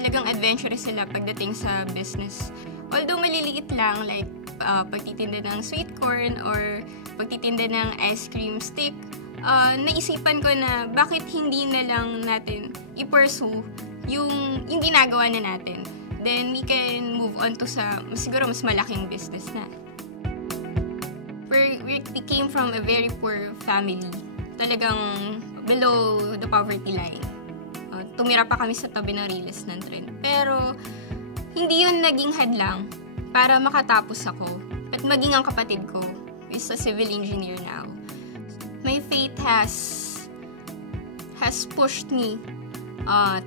talagang adventurous sila pagdating sa business. Although maliliit lang, like pagtitinda ng sweet corn or pagtitinda ng ice cream stick, naisipan ko na bakit hindi na lang natin i-pursue yung ginagawa na natin. Then we can move on to siguro mas malaking business na. We came from a very poor family. Talagang below the poverty line. Tumira pa kami sa tabi ng Riles ng tren. Pero hindi yun naging hadlang para makatapos ako at maging ang kapatid ko is a civil engineer now. My faith has pushed me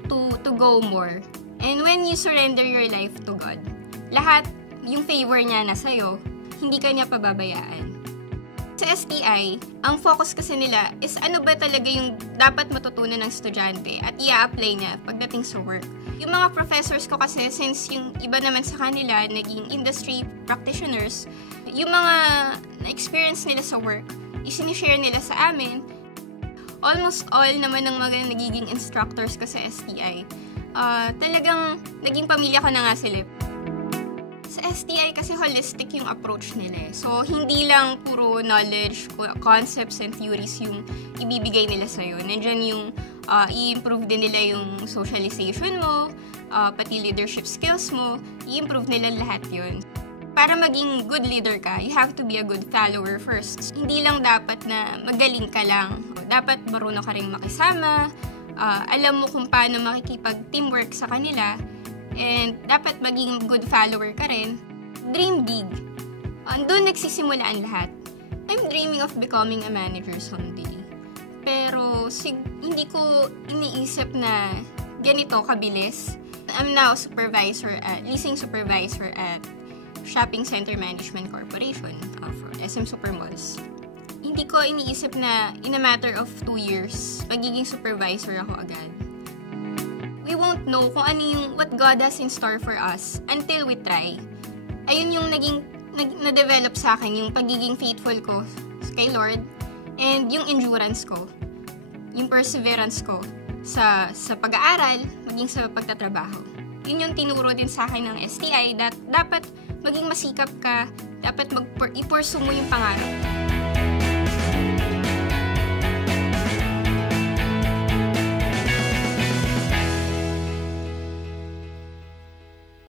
to go more. And when you surrender your life to God, lahat yung favor niya na sa'yo, hindi ka niya pababayaan. Sa STI, ang focus kasi nila is ano ba talaga yung dapat matutunan ng estudyante at i-apply niya pagdating sa work. Yung mga professors ko kasi, since yung iba naman sa kanila naging industry practitioners, yung mga na-experience nila sa work, isinishare nila sa amin. Almost all naman ng mga nagiging instructors ko sa STI, talagang naging pamilya ko na nga sila. Sa STI kasi holistic yung approach nila. So, hindi lang puro knowledge, concepts, and theories yung ibibigay nila sa'yo. Nandiyan yung i-improve din nila yung socialization mo, pati leadership skills mo, i-improve nila lahat yun. Para maging good leader ka, you have to be a good follower first. Hindi lang dapat na magaling ka lang. Dapat marunong ka rin makisama, alam mo kung paano makikipag-teamwork sa kanila, and dapat maging good follower ka rin. Dream big. Doon nagsisimula ang lahat. I'm dreaming of becoming a manager someday. Pero hindi ko iniisip na ganito kabilis. I'm now leasing supervisor at Shopping Center Management Corporation for SM Supermalls. Hindi ko iniisip na in a matter of 2 years, magiging supervisor ako agad. We won't know kung ano yung what God has in store for us until we try. Ayun yung na-develop sa akin, yung pagiging faithful ko kay Lord, and yung endurance ko, yung perseverance ko sa pag-aaral, maging sa pagtatrabaho. Yun yung tinuro din sa akin ng STI, that dapat maging masikap ka, dapat i-pursue mo yung pangarap.